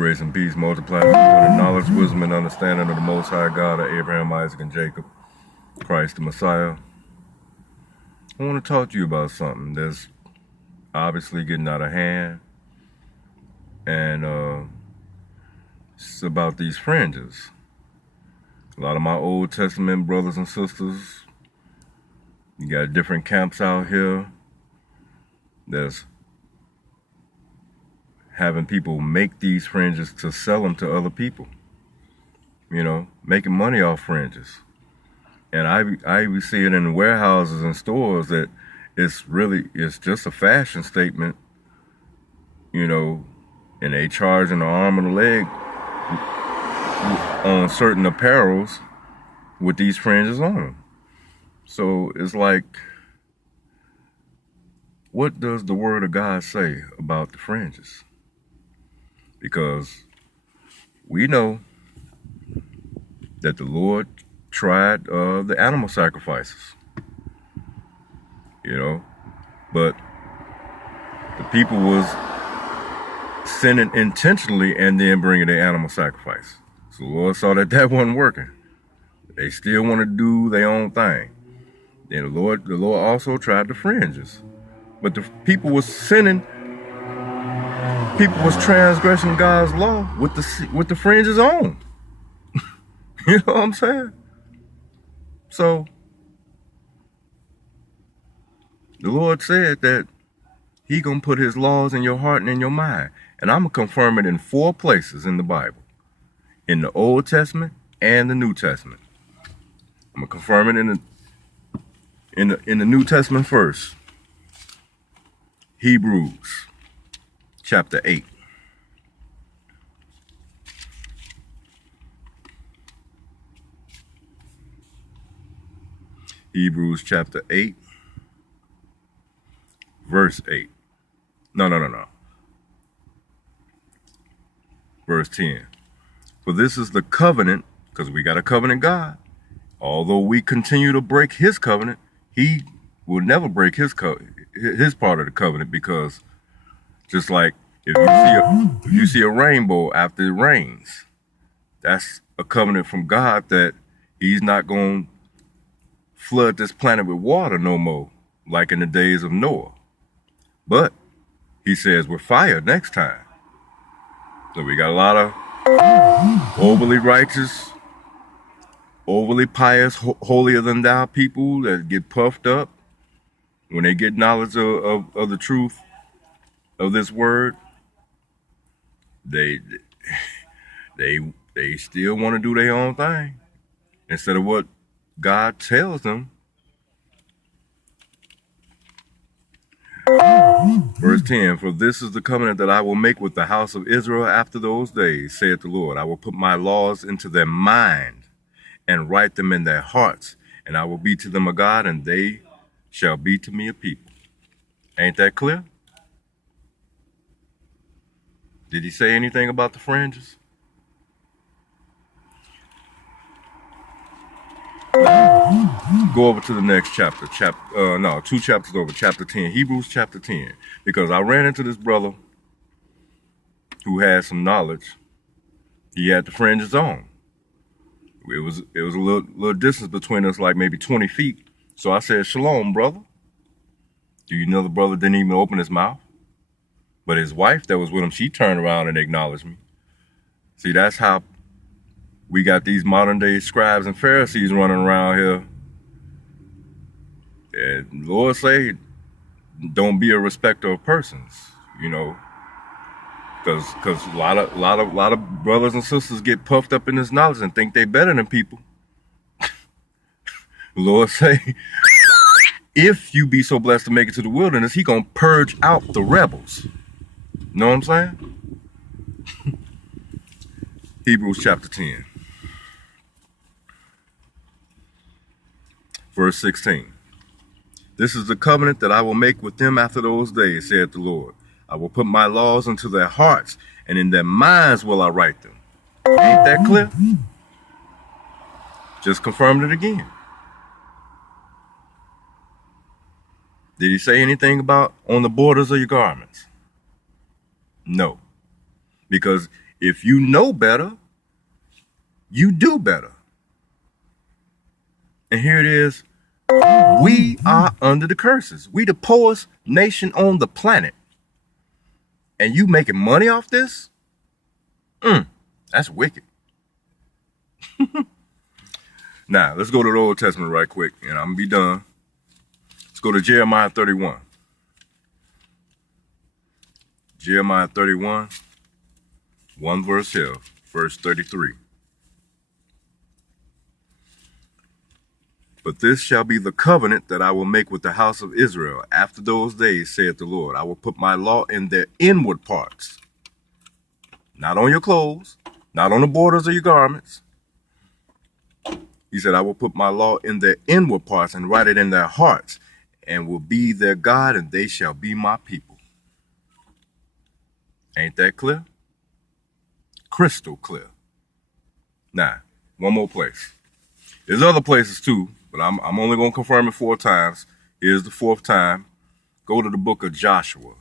Grace and peace multiply with the knowledge, wisdom, and understanding of the Most High God of Abraham, Isaac, and Jacob, Christ the Messiah. I want to talk to you about something that's obviously getting out of hand, and it's about these fringes. A lot of my Old Testament brothers and sisters, you got different camps out here that's having people make these fringes to sell them to other people, you know, making money off fringes. And I even see it in warehouses and stores that it's just a fashion statement, you know, and they charge an arm and a leg on certain apparels with these fringes on them. So it's like, what does the word of God say about the fringes? Because we know that the Lord tried the animal sacrifices, you know, but the people was sinning intentionally and then bringing the animal sacrifice. So the Lord saw that wasn't working. They still want to do their own thing. Then the Lord also tried the fringes, but the people was sinning. People was transgressing God's law with the fringes on. You know what I'm saying? So the Lord said that He gonna put His laws in your heart and in your mind, and I'm gonna confirm it in 4 places in the Bible, in the Old Testament and the New Testament. I'm gonna confirm it in the New Testament first. Hebrews chapter 8. Hebrews chapter 8, verse 8. No. Verse 10. For this is the covenant, because we got a covenant God. Although we continue to break His covenant, He will never break His part of the covenant, because just like if you see a rainbow after it rains, that's a covenant from God that He's not going to flood this planet with water no more, like in the days of Noah. But He says with fire next time. So we got a lot of overly righteous, overly pious, holier than thou people that get puffed up when they get knowledge of the truth of this word. They still want to do their own thing instead of what God tells them. Verse 10, for this is the covenant that I will make with the house of Israel after those days, saith the Lord. I will put my laws into their mind and write them in their hearts, and I will be to them a God, and they shall be to me a people. Ain't that clear? Did He say anything about the fringes? Go over to the next chapter. 2 chapters over, chapter 10, Hebrews chapter 10. Because I ran into this brother who had some knowledge. He had the fringes on. It was a little distance between us, like maybe 20 feet. So I said, "Shalom, brother." Do you know the brother didn't even open his mouth? But his wife that was with him, she turned around and acknowledged me. See, that's how we got these modern day scribes and Pharisees running around here. And the Lord say, don't be a respecter of persons, you know, because a lot of brothers and sisters get puffed up in this knowledge and think they better than people. The Lord say, if you be so blessed to make it to the wilderness, He gonna purge out the rebels. Know what I'm saying? Hebrews chapter 10. Verse 16. This is the covenant that I will make with them after those days, saith the Lord. I will put my laws into their hearts, and in their minds will I write them. Ain't that clear? Just confirmed it again. Did He say anything about on the borders of your garments? No. Because If you know better, you do better. And here it is. We are under the curses. We the poorest nation on the planet. And you making money off this? That's wicked. Now, let's go to the Old Testament right quick, and I'm going to be done. Let's go to Jeremiah 31. Jeremiah 31, 1 verse here, verse 33. But this shall be the covenant that I will make with the house of Israel. After those days, saith the Lord, I will put my law in their inward parts. Not on your clothes, not on the borders of your garments. He said, I will put my law in their inward parts and write it in their hearts, and will be their God, and they shall be my people. Ain't that clear? Crystal clear. Now, one more place. There's other places too, but I'm only going to confirm it 4 times. Here's the 4th time. Go to the book of Joshua.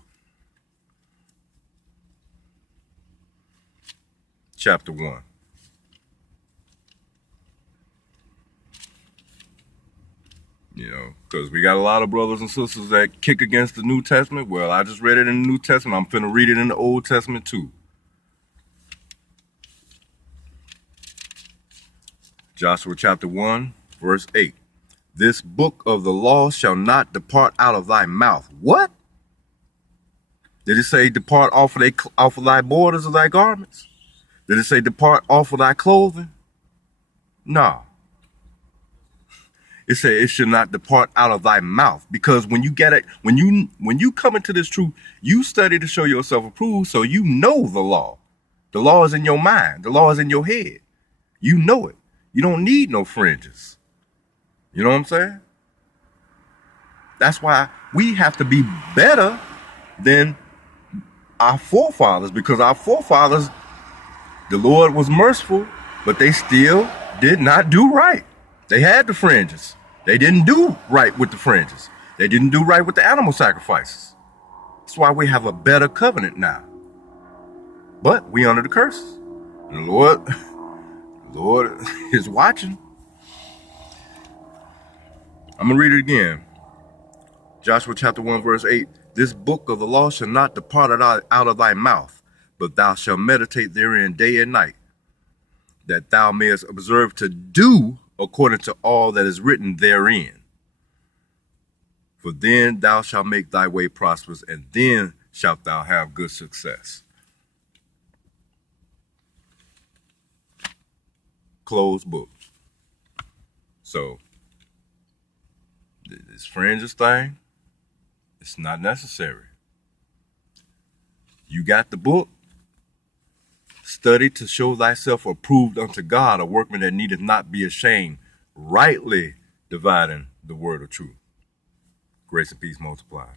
Chapter 1. You know, because we got a lot of brothers and sisters that kick against the New Testament. Well, I just read it in the New Testament. I'm finna read it in the Old Testament too. Joshua chapter 1, verse 8. This book of the law shall not depart out of thy mouth. What? Did it say depart off of thy borders of thy garments? Did it say depart off of thy clothing? No. It said it should not depart out of thy mouth, because when you get it, when you come into this truth, you study to show yourself approved, so you know the law. The law is in your mind. The law is in your head. You know it. You don't need no fringes. You know what I'm saying? That's why we have to be better than our forefathers, because our forefathers, the Lord was merciful, but they still did not do right. They had the fringes. They didn't do right with the fringes. They didn't do right with the animal sacrifices. That's why we have a better covenant now. But we under the curses. And the Lord is watching. I'm going to read it again. Joshua chapter 1, verse 8. This book of the law shall not depart out of thy mouth, but thou shalt meditate therein day and night, that thou mayest observe to do according to all that is written therein. For then thou shalt make thy way prosperous, and then shalt thou have good success. Closed book. So, this fringes thing, it's not necessary. You got the book. Study to show thyself approved unto God, a workman that needeth not be ashamed, rightly dividing the word of truth. Grace and peace multiply.